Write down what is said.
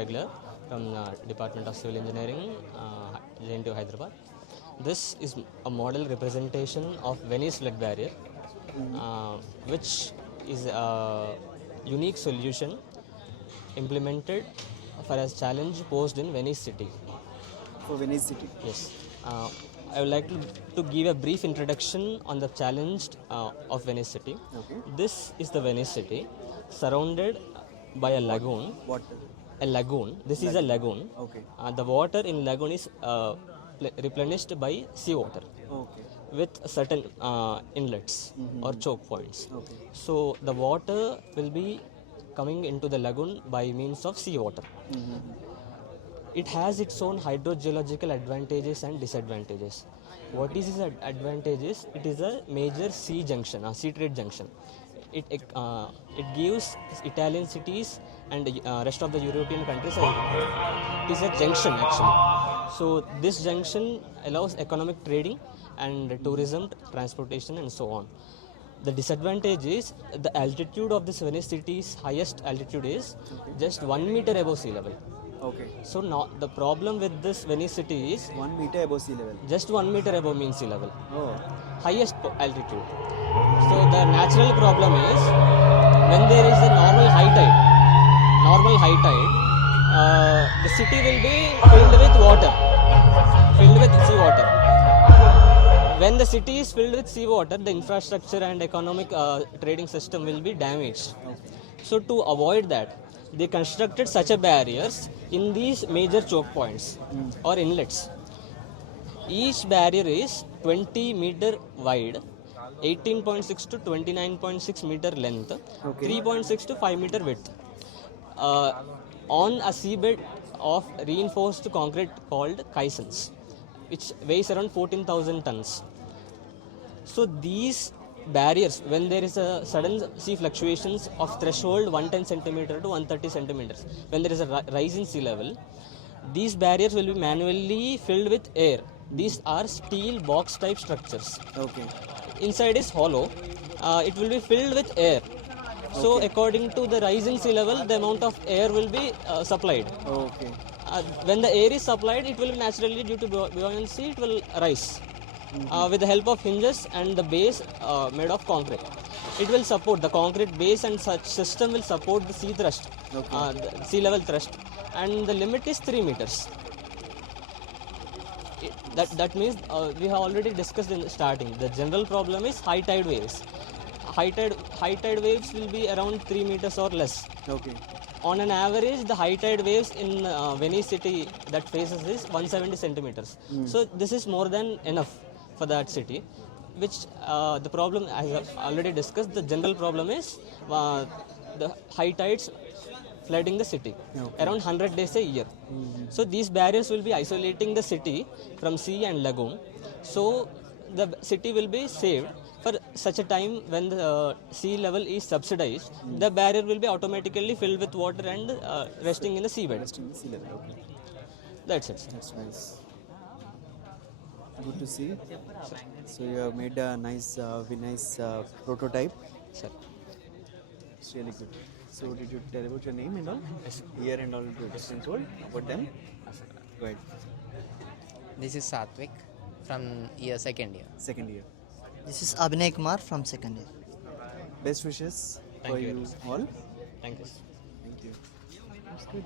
Regular from Department of Civil Engineering, JNTU Hyderabad. This is a model representation of Venice Flood Barrier, which is a unique solution implemented for a challenge posed in Venice city. For Venice city? Yes. I would like to give a brief introduction on the challenge of Venice city. Okay. This is the Venice city, surrounded by a lagoon. What? A lagoon. This is a lagoon. Okay. The water in lagoon is replenished by seawater Okay. with certain inlets or choke points. Okay. So the water will be coming into the lagoon by means of seawater. It has its own hydrogeological advantages and disadvantages. What is its advantages? It is a major sea junction, a sea trade junction. It gives Italian cities and rest of the European countries. It is a junction actually. So this junction allows economic trading and tourism, transportation, and so on. The disadvantage is the altitude of this Venice city's highest altitude is just 1 meter above sea level. Okay. So now the problem with this Venice city is 1 meter above sea level. just 1 meter above mean sea level, Oh. highest altitude. So the natural problem is when there is a normal high tide, the city will be filled with water, filled with seawater. When the city is filled with seawater, the infrastructure and economic trading system will be damaged. So to avoid that, they constructed such a barriers in these major choke points or inlets. Each barrier is 20 meter wide, 18.6 to 29.6 meter length, 3.6 to 5 meter width, on a seabed of reinforced concrete called caissons, which weighs around 14,000 tons. So these barriers, when there is a sudden sea fluctuations of threshold 110 centimeter to 130 centimeters, when there is a rise in sea level, these barriers will be manually filled with air. These are steel box type structures. Okay. Inside is hollow. It will be filled with air. So according to the rise in sea level, the amount of air will be supplied. Okay. When the air is supplied, it will naturally, due to buoyancy, it will rise. With the help of hinges and the base made of concrete. It will support the concrete base, and such system will support the sea thrust, the sea level thrust, and the limit is 3 meters. That means we have already discussed in the starting. The general problem is high tide waves. High tide waves will be around 3 meters or less. Okay. On an average, the high tide waves in Venice city that faces is 170 centimeters. So this is more than enough for that city. Which the problem, as I have already discussed, the general problem is the high tides flooding the city around 100 days a year. So these barriers will be isolating the city from sea and lagoon. So the city will be saved for such a time when the sea level is subsidized. The barrier will be automatically filled with water and resting in the seabed. Resting in sea level. Okay. That's it. That's nice. Good to see. So you have made a nice, nice prototype. Sir. It's really good. So did you tell about your name and all? Yes. Year and all to explain about them? Go ahead. This is Satvik from second year. Second year. This is Abhinay Kumar from second year. Best wishes Thank for you. you all. Thank you. Thank you. That's good.